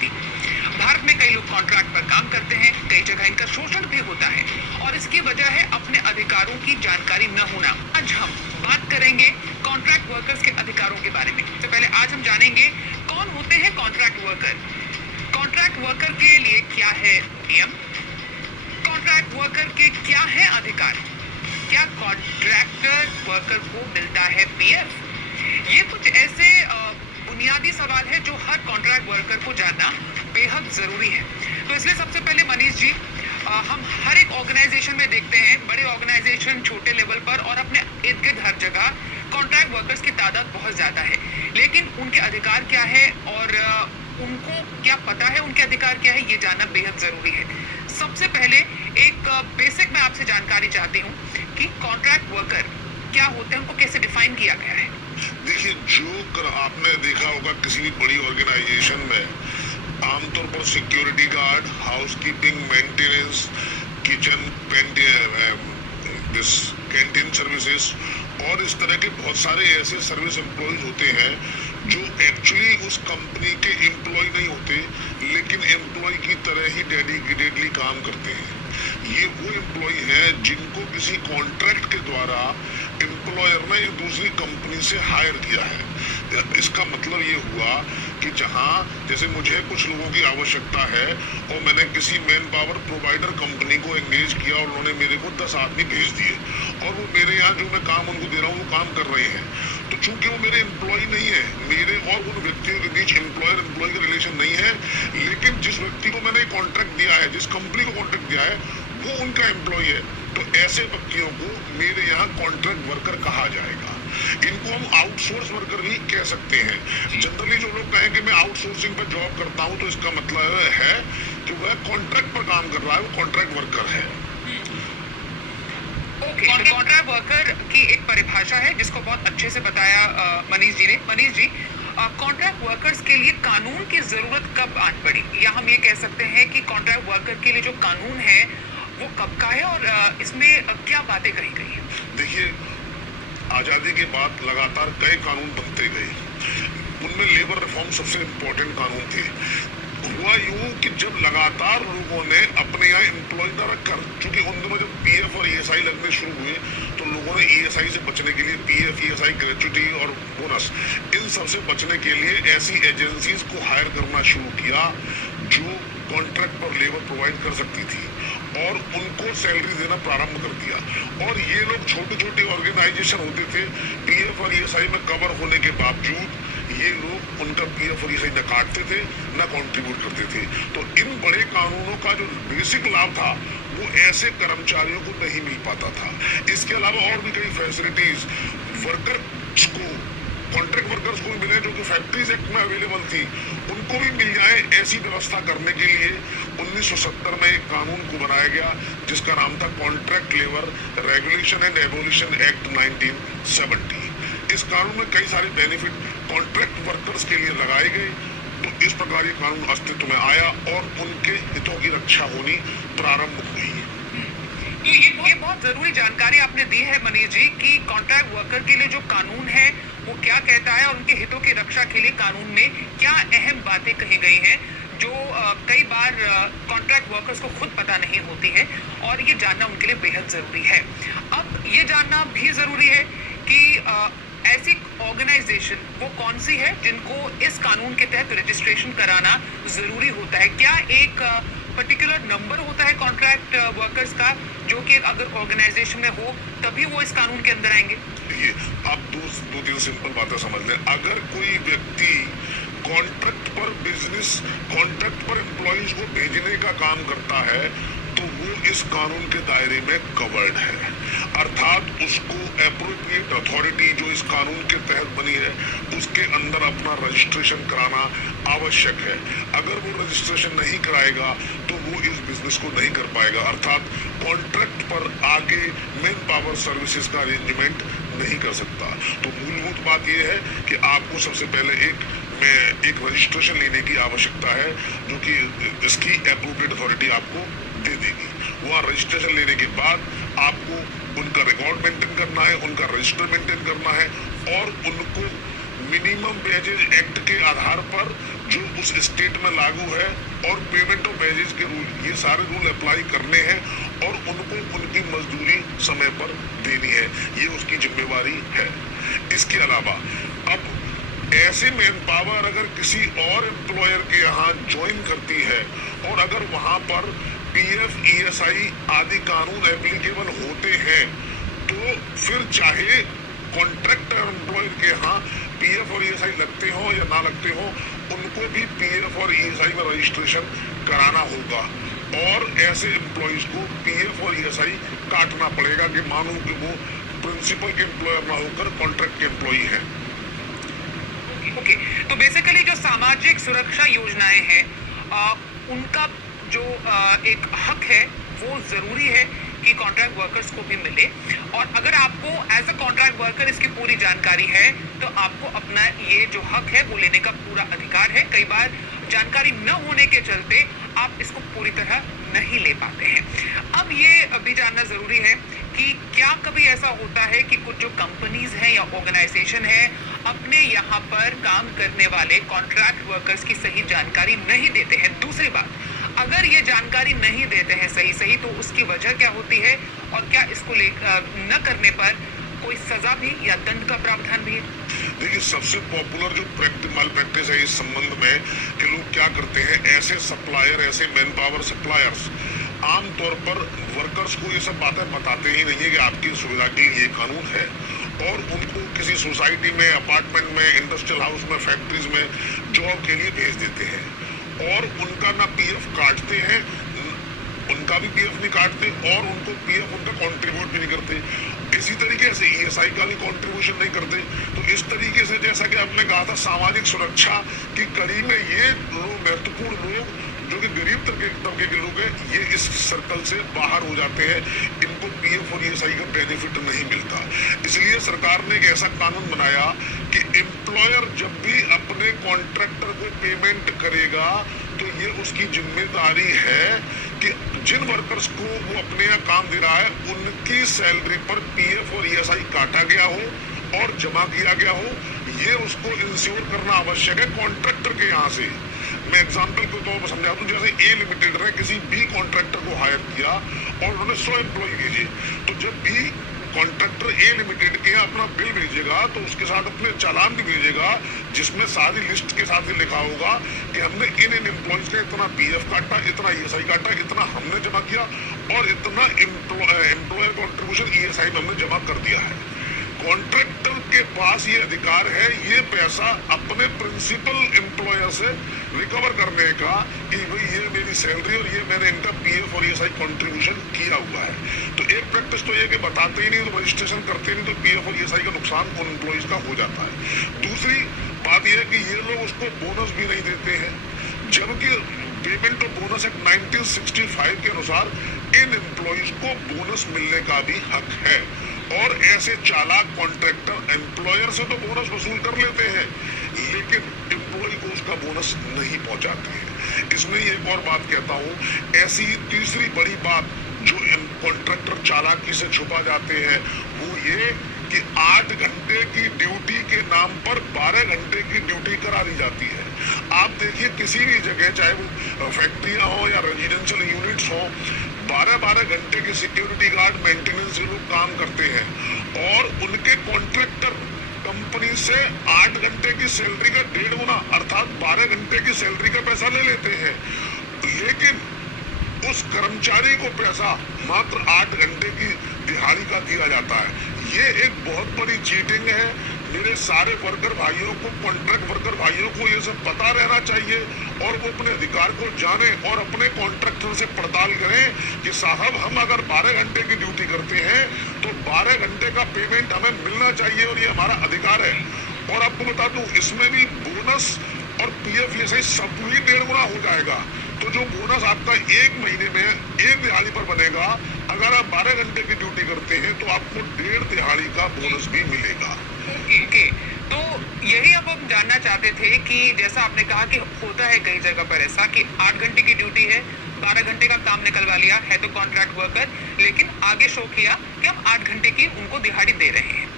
होती। भारत में कई लोग कॉन्ट्रैक्ट पर काम करते हैं, कई जगह इनका शोषण भी होता है और इसकी वजह है अपने अधिकारों की जानकारी न होना। आज हम बात करेंगे कॉन्ट्रैक्ट वर्कर्स के अधिकारों के बारे में। तो पहले आज हम जानेंगे कौन होते हैं कॉन्ट्रैक्ट वर्कर, कॉन्ट्रैक्ट वर्कर के लिए क्या है नियम, कॉन्ट्रैक्ट वर्कर के क्या है अधिकार, क्या कॉन्ट्रैक्टर वर्कर को मिलता है पीएफ। ये कुछ ऐसे बुनियादी सवाल है जो हर कॉन्ट्रैक्ट वर्कर को जानना बेहद जरूरी है। तो इसलिए सबसे पहले मनीष जी, हम हर एक ऑर्गेनाइजेशन में देखते हैं, बड़े ऑर्गेनाइजेशन, छोटे लेवल पर और अपने इर्द गिर्द हर जगह कॉन्ट्रैक्ट वर्कर्स की तादाद बहुत ज्यादा है, लेकिन उनके अधिकार क्या है और उनको क्या पता है उनके अधिकार क्या है, ये जानना बेहद जरूरी है। सबसे पहले एक बेसिक मैं आपसे जानकारी चाहती हूँ कि कॉन्ट्रैक्ट वर्कर क्या होते हैं, उनको कैसे डिफाइन किया गया है। देखिए, जो आपने देखा होगा किसी भी बड़ी ऑर्गेनाइजेशन में आमतौर पर security guard, housekeeping, maintenance, kitchen, this canteen services और इस तरह के बहुत सारे ऐसे सर्विस एम्प्लॉयज होते हैं जो एक्चुअली उस कंपनी के एम्प्लॉय नहीं होते, लेकिन एम्प्लॉय की तरह ही डेडिकेटेडली काम करते हैं। ये वो एम्प्लॉय हैं जिनको किसी कॉन्ट्रैक्ट के द्वारा एम्प्लॉयर ने एक दूसरी कंपनी से हायर किया है। इसका मतलब ये हुआ कि जहां जैसे मुझे कुछ लोगों की आवश्यकता है और मैंने किसी मैन पावर प्रोवाइडर कंपनी को एंगेज किया और उन्होंने मेरे को 10 आदमी भेज दिए और वो मेरे यहाँ जो मैं काम उनको दे रहा हूँ वो काम कर रहे हैं, तो चूंकि वो मेरे एम्प्लॉय नहीं है, मेरे और उन व्यक्तियों के बीच एम्प्लॉयर एम्प्लॉय का रिलेशन नहीं है, लेकिन जिस व्यक्ति को मैंने कॉन्ट्रैक्ट दिया है, जिस कंपनी को कॉन्ट्रैक्ट दिया है, वो उनका एम्प्लॉय है, तो ऐसे व्यक्तियों को मेरे यहाँ कॉन्ट्रैक्ट वर्कर कहा जाएगा। इनको हम आउटसोर्स वर्कर भी कह सकते हैं। जनरली जो लोग कहें कि मैं आउटसोर्सिंग पर जॉब करता हूं, तो इसका मतलब है कि वह कॉन्ट्रैक्ट पर काम कर रहा है, वो कॉन्ट्रैक्ट वर्कर है। कॉन्ट्रैक्ट वर्कर की एक परिभाषा है जिसको बहुत अच्छे से बताया मनीष जी ने। मनीष जी, कॉन्ट्रैक्ट वर्कर्स के लिए कानून की जरूरत कब आन पड़ी, या हम ये कह सकते हैं कि कॉन्ट्रैक्ट वर्कर के लिए जो कानून है वो कब का है और इसमें क्या बातें कही गई है। देखिए, आजादी के बाद लगातार कई कानून बनते गए, उनमें लेबर रिफॉर्म सबसे इम्पोर्टेंट कानून थे। हुआ यूं कि जब लगातार लोगों ने अपने यहाँ एम्प्लॉय न रखकर, चूंकि उन दिनों जब पीएफ और ईएसआई लगने शुरू हुए तो लोगों ने ईएसआई से बचने के लिए पीएफ, ईएसआई, ग्रेच्युटी और बोनस, इन सब से बचने के लिए ऐसी एजेंसीज को हायर करना शुरू किया जो कॉन्ट्रैक्ट पर लेबर प्रोवाइड कर सकती थी और उनको सैलरी देना प्रारंभ कर दिया। और ये लोग छोटे छोटे ऑर्गेनाइजेशन होते थे, पीएफ और ईएसआई में कवर होने के बावजूद ये लोग उनका पीएफ और ईएसआई न काटते थे न कंट्रीब्यूट करते थे। तो इन बड़े कानूनों का जो बेसिक लाभ था वो ऐसे कर्मचारियों को नहीं मिल पाता था। इसके अलावा और भी कई फैसिलिटीज वर्कर्स को, कॉन्ट्रैक्ट वर्कर्स को भी मिले जो कि फैक्ट्रीज एक्ट में अवेलेबल थी, उनको भी मिल जाए, ऐसी व्यवस्था करने के लिए 1970 में एक कानून को बनाया गया जिसका नाम था contract labour regulation and abolition act 1970। इस कानून में कई सारे बेनिफिट कॉन्ट्रैक्ट वर्कर्स के लिए लगाए गए। तो इस प्रकार ये कानून अस्तित्व में आया और उनके हितों की रक्षा होनी प्रारंभ हुई। ये बहुत जरूरी जानकारी आपने दी है मनीष जी कि कॉन्ट्रैक्ट वर्कर के लिए जो कानून है वो क्या कहता है और उनके हितों की रक्षा के लिए कानून में क्या अहम बातें कही गई हैं जो कई बार कॉन्ट्रैक्ट वर्कर्स को खुद पता नहीं होती है और ये जानना उनके लिए बेहद जरूरी है। अब ये जानना भी जरूरी है कि ऐसी ऑर्गेनाइजेशन वो कौन सी है जिनको इस कानून के तहत रजिस्ट्रेशन कराना जरूरी होता है। क्या एक पर्टिकुलर नंबर होता है कॉन्ट्रैक्ट वर्कर्स का जो कि अगर ऑर्गेनाइजेशन में हो तभी वो इस कानून के अंदर आएंगे। देखिए, आप दो तीन सिंपल बातें समझ लें। अगर कोई व्यक्ति कॉन्ट्रैक्ट पर बिजनेस, कॉन्ट्रैक्ट पर एम्प्लॉइज को भेजने का काम करता है तो वो इस कानून के दायरे में कवर्ड है, अर्थात उसको एप्रोप्रिएट अथॉरिटी जो इस कानून के तहत बनी है उसके अंदर अपना रजिस्ट्रेशन कराना आवश्यक है। अगर वो रजिस्ट्रेशन नहीं कराएगा तो वो इस बिजनेस को नहीं कर पाएगा, अर्थात कॉन्ट्रैक्ट पर आगे मैन पावर सर्विसेज का अरेंजमेंट नहीं कर सकता। तो मूलभूत बात यह है कि आपको सबसे पहले एक रजिस्ट्रेशन लेने की आवश्यकता है जो कि इसकी एप्रोप्रिएट अथॉरिटी आपको दे देगी। वहाँ रजिस्ट्रेशन लेने के बाद आपको उनका रिकॉर्ड मेंटेन करना है, उनका रजिस्टर मेंटेन करना है और उनको मिनिमम वेजेज एक्ट के आधार पर जो उस स्टेट में लागू है और पेमेंट ऑफ वेजेज के रूल, ये सारे रूल अप्लाई करने हैं और उनको उनकी मजदूरी समय पर देनी है, ये उसकी जिम्मेवारी है। इसके अलावा अब ऐसे मैन पावर अगर किसी और एम्प्लॉयर के यहाँ ज्वाइन करती है और अगर वहां पर पीएफ, ईएसआई आदि कानून एप्लीकेबल होते हैं तो फिर चाहे कॉन्ट्रैक्टर एम्प्लॉयर के यहाँ पीएफ और ईएसआई लगते हो या ना लगते हो, उनको भी पीएफ और ईएसआई में रजिस्ट्रेशन कराना होगा और ऐसे एम्प्लॉइज को पीएफ और ईएसआई काटना पड़ेगा कि मानो कि वो प्रिंसिपल के एम्प्लॉयर ना होकर कॉन्ट्रैक्ट के एम्प्लॉई हैं। ओके, तो बेसिकली जो सामाजिक सुरक्षा योजनाएं हैं उनका जो एक हक है वो जरूरी है कि कॉन्ट्रैक्ट वर्कर्स को भी मिले, और अगर आपको एज अ कॉन्ट्रैक्ट वर्कर इसकी पूरी जानकारी है तो आपको अपना ये जो हक है वो लेने का पूरा अधिकार है। कई बार जानकारी न होने के चलते आप इसको पूरी तरह नहीं ले पाते हैं। अब ये भी जानना जरूरी है कि क्या कभी ऐसा होता है कि कुछ जो कंपनीज हैं या ऑर्गेनाइजेशन है अपने यहाँ पर काम करने वाले कॉन्ट्रैक्ट वर्कर्स की सही जानकारी नहीं देते हैं। दूसरी बात, अगर ये जानकारी नहीं देते हैं सही तो उसकी वजह क्या होती है और क्या इसको न करने पर कोई सजा भी या दंड का प्रावधान भी है? देखिए, सबसे पॉपुलर जो माल प्रैक्टिस है इस संबंध में कि लोग क्या करते हैं, ऐसे सप्लायर, ऐसे मैन पावर सप्लायर्स आमतौर पर वर्कर्स को ये सब बातें बताते ही नहीं है कि आपकी सुविधा के लिए ये कानून है, और उनको किसी सोसाइटी में, अपार्टमेंट में, इंडस्ट्रियल हाउस में, फैक्ट्रीज में जॉब के लिए भेज देते हैं और उनका ना पीएफ काटते हैं, उनका भी पीएफ नहीं काटते और उनको पीएफ उनका कंट्रीब्यूट भी नहीं करते। इसी तरीके से ईएसआई का भी कंट्रीब्यूशन नहीं करते। तो इस तरीके से जैसा कि आपने कहा था, सामाजिक सुरक्षा की कड़ी में ये लोग, महत्वपूर्ण लोग जो कि गरीब तबके के लोग हैं, ये इस सर्कल से बाहर हो जाते हैं, इनको पीएफ और ईएसआई का बेनिफिट नहीं मिलता। इसलिए सरकार ने एक ऐसा कानून बनाया कि एम्प्लॉयर जब भी अपने कॉन्ट्रैक्टर को पेमेंट करेगा तो ये उसकी जिम्मेदारी है कि जिन वर्कर्स को वो अपने यहाँ काम दे रहा है उनकी सैलरी पर पीएफ और ईएसआई काटा गया हो और जमा किया गया हो, ये उसको इंश्योर करना आवश्यक है कॉन्ट्रैक्टर के यहाँ से। मैं एग्जांपल के तौर पर समझा दूं, जैसे ए लिमिटेड ने किसी बी कॉन्ट्रैक्टर को हायर किया और उन्होंने 100 एम्प्लॉय भेजे, तो जब भी कॉन्ट्रैक्टर ए लिमिटेड के अपना बिल भेजेगा तो उसके साथ अपने चालान भी भेजेगा जिसमें सारी लिस्ट के साथ ही लिखा होगा कि हमने इन एम्प्लॉयज का इतना पीएफ काटा, इतना ईएसआई काटा, इतना हमने जमा किया और इतना एम्प्लॉयर कॉन्ट्रीब्यूशन ईएसआई में हमने जमा कर दिया है। कॉन्ट्रैक्टर के पास ये अधिकार है ये पैसा अपने प्रिंसिपल एम्प्लॉयर से रिकवर करने का कि भाई ये मेरी सैलरी और ये मैंने इनका पीएफ और ईएसआई कंट्रीब्यूशन किया हुआ है। तो एक प्रैक्टिस तो ये कि बताते ही नहीं, तो रजिस्ट्रेशन करते नहीं, तो पीएफ और ईएसआई का नुकसान उन एम्प्लॉइज का हो जाता है। दूसरी बात यह है कि ये लोग उसको बोनस भी नहीं देते हैं, जबकि पेमेंट ऑफ बोनस एक्ट 1965 के अनुसार इन एम्प्लॉइज को बोनस मिलने का भी हक है। और ऐसे चालाक कॉन्ट्रैक्टर एम्प्लॉयर से तो बोनस वसूल कर लेते हैं लेकिन एम्प्लॉय को उसका बोनस नहीं पहुंचाते हैं। इसमें एक और बात कहता हूं, ऐसी तीसरी बड़ी बात जो कॉन्ट्रैक्टर चालाकी से छुपा जाते हैं वो ये कि 8 घंटे की ड्यूटी के नाम पर 12 घंटे की ड्यूटी करा दी जाती है। आप देखिए किसी भी जगह, चाहे वो फैक्ट्रियां हो या रेजिडेंशियल यूनिट्स हो, 12-12 घंटे के सिक्योरिटी गार्ड मेंटेनेंस के लोग काम करते हैं और उनके कॉन्ट्रैक्टर कंपनी से 8 घंटे की सैलरी का 1.5 गुना अर्थात 12 घंटे की सैलरी का पैसा ले लेते हैं, लेकिन उस कर्मचारी को पैसा मात्र 8 घंटे की दिहाड़ी का दिया जाता है। ये एक बहुत बड़ी चीटिंग है। मेरे सारे वर्कर भाइयों को, कॉन्ट्रैक्ट वर्कर भाइयों को ये सब पता रहना चाहिए और वो अपने अधिकार को जाने और अपने कॉन्ट्रैक्टर से पड़ताल करें कि साहब हम अगर 12 घंटे की ड्यूटी करते हैं तो 12 घंटे का पेमेंट हमें मिलना चाहिए और ये हमारा अधिकार है। और आपको बता दूं, इसमें भी बोनस और पीएफ ये सही सब भी 1.5 गुना हो जाएगा। तो जो बोनस आपका एक महीने में एक दिहाड़ी पर बनेगा, अगर आप 12 घंटे की ड्यूटी करते हैं तो आपको 1.5 दिहाड़ी का बोनस भी मिलेगा। ओके, तो यही अब हम जानना चाहते थे कि जैसा आपने कहा कि होता है कई जगह पर ऐसा कि 8 घंटे की ड्यूटी है, 12 घंटे का काम निकलवा लिया है तो कॉन्ट्रैक्ट वर्कर, लेकिन आगे शो किया कि हम 8 घंटे की उनको दिहाड़ी दे रहे हैं।